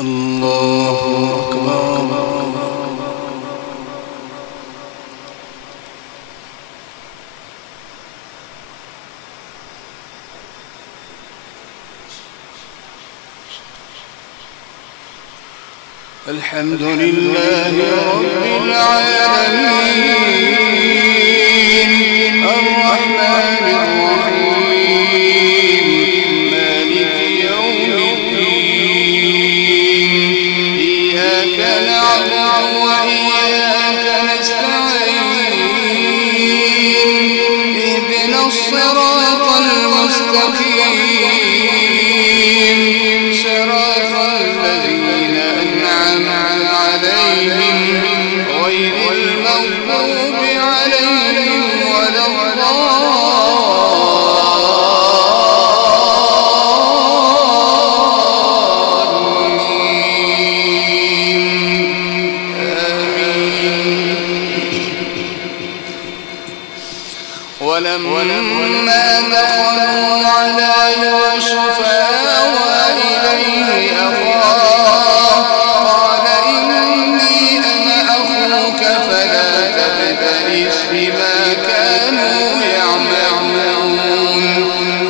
الله أكبر. الحمد لله رب العالمين الرحمن الرحيم مالك يوم الدين إياك نعبد وإياك نستعين اهدنا الصراط المستقيم صراط الذين أنعمت عليهم غير المغضوب عليهم ولا ولما دخلوا على يوسف آوى إليه أخاه قال إني أنا أخوك فلا تبتئس بما كانوا يعملون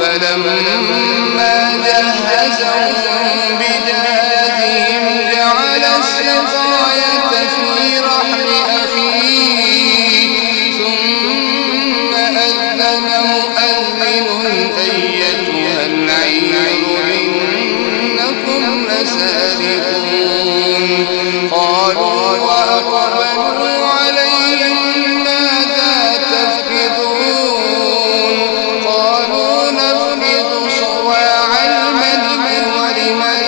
فلما جهزهم بجهازهم جعل السقاية في رحل أخيه ثم أذن مؤذن أيتها العير إنكم لسارقون قالوا وأقبلوا عليهم ماذا تفقدون قالوا نفقد صواع الملك ولمن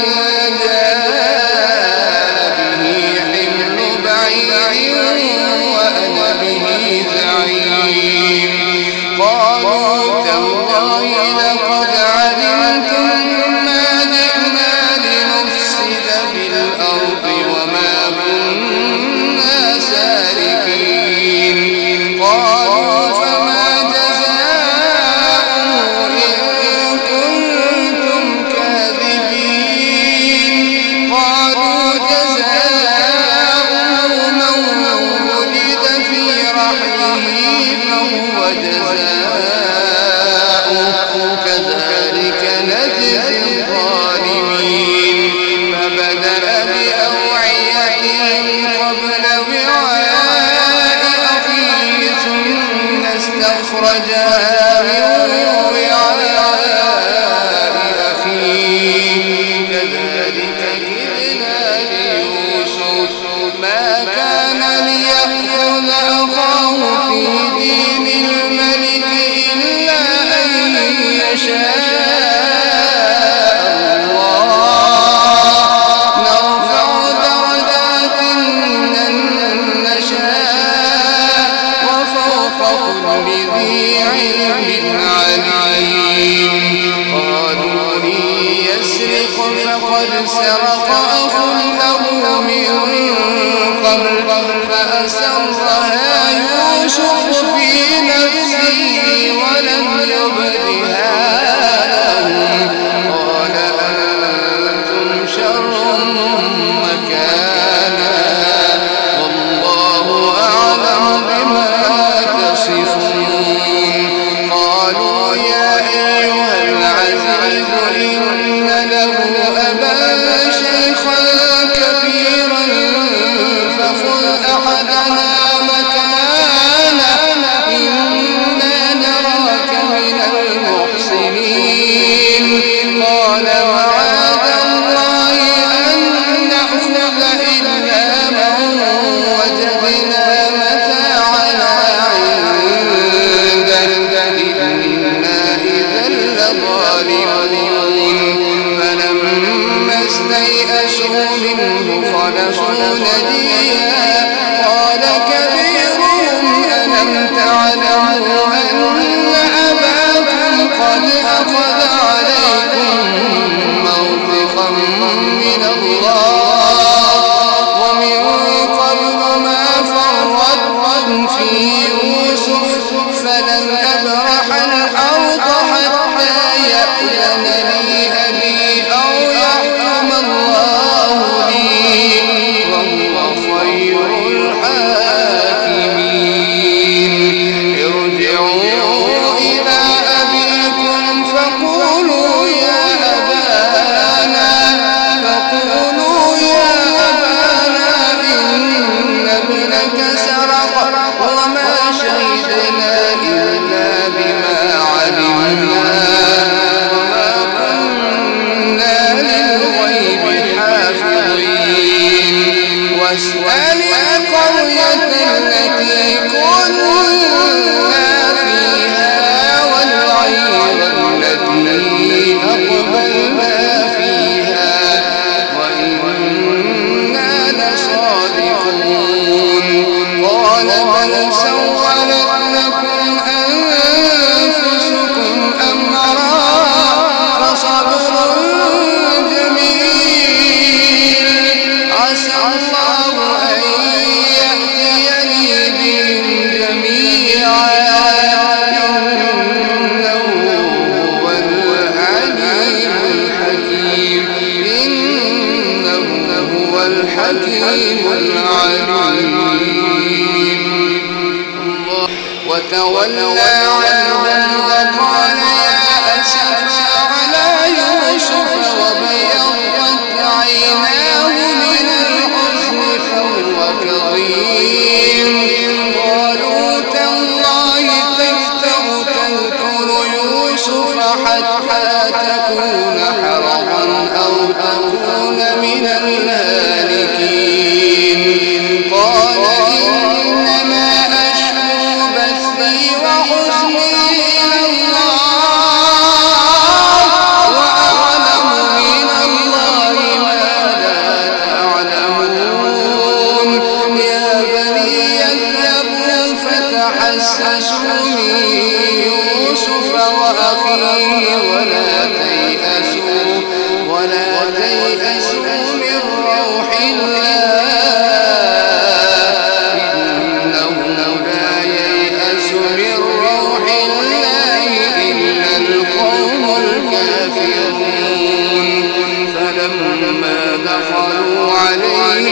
جاء به حمل بعير وأنا به زعيم قالوا تالله لقد علمتم ما جئنا لنفسد في الأرض وما كنا سارقين قالوا فما جزاؤه إن كنتم كاذبين قالوا جزاؤه من وجد في رحله فهو جزاؤه كذلك نجزي الظالمين فبدأ بأوعيتهم قبل وعاء أخيه ثم استخرجها من وعاء أخيه كذلك كدنا ليوسف ما كان ليأخذ أخاه في دين الملك إلا أن يشاء الله نرفع درجات من نشاء وفوق كل ذي علم عليم قالوا إن يسرق فقد سرق أخ له من قبل فأسرها يوسف في نفسه ولم يبدها لهم قال أنتم شر مكانا والله أعلم بما تصفون قالوا يا أيها العزيز إن له أبا شيخا كبيرا فخذ أحدنا مكانه إنا نراك من المحسنين قال معاذ الله أن نأخذ إلا من وجدنا متاعنا عنده إنا إذا لظالمون فلما استيئسوا منه خلصوا نجيا قال كبيرهم ألم تعلموا أن أباكم قد أخذ عليكم موثقا من الله ومن قبل ما فرطتم في يوسف فلن أبرح الأرض حتى يأذن لي أبي أو يحكم الله الحكيم العليم. وتولى عنهم وقال يا أسفا على يوسف وابيضت عيناه من الحزن فهو كظيم. قالوا تالله تفتأ تذكر يوسف حتى تكون حرضا أو تكون من الهالكين. قال إنما أشكو بثي وحزني إلى الله وأعلم من الله ما لا تعلمون. يا بني اذهبوا فتحسسوا من يوسف وأخيه ولا تيأسوا من روح الله إنه لا ييأس من روح الله إلا القوم الكافرون. فلما دخلوا عليه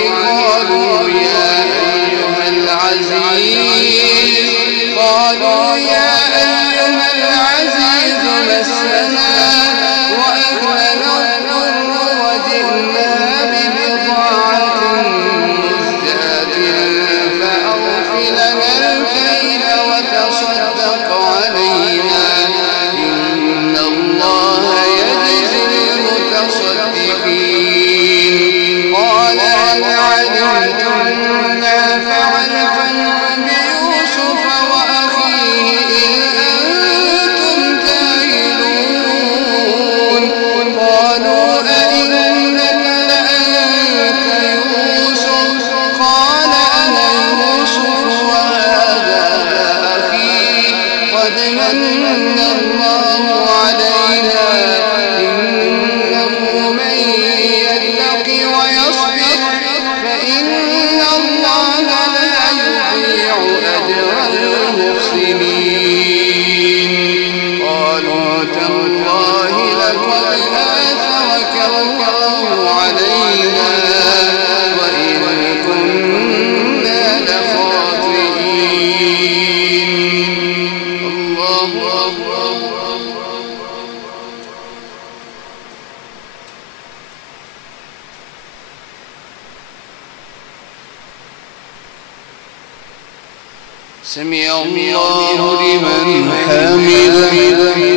قالوا يا أيها العزيز مسنا وأهلنا الضر وجئنا ببضاعة مزجاة فأوف لنا الكيل وتصدق علينا إن الله يجزي المتصدقين. قال هل علمتم ما فعلتم بيوسف وأخيه إن أنتم جاهلون. قالوا أئنك لأنت يوسف؟ قال أنا يوسف وهذا أخي قد من الله علينا إنه من يتق ويصبر فإن الله لا يضيع أجر المحسنين. قالوا تالله لقد آثرك الله علينا وإن كنا لخاطئين. الله أكبر. سمع الله لمن حمده.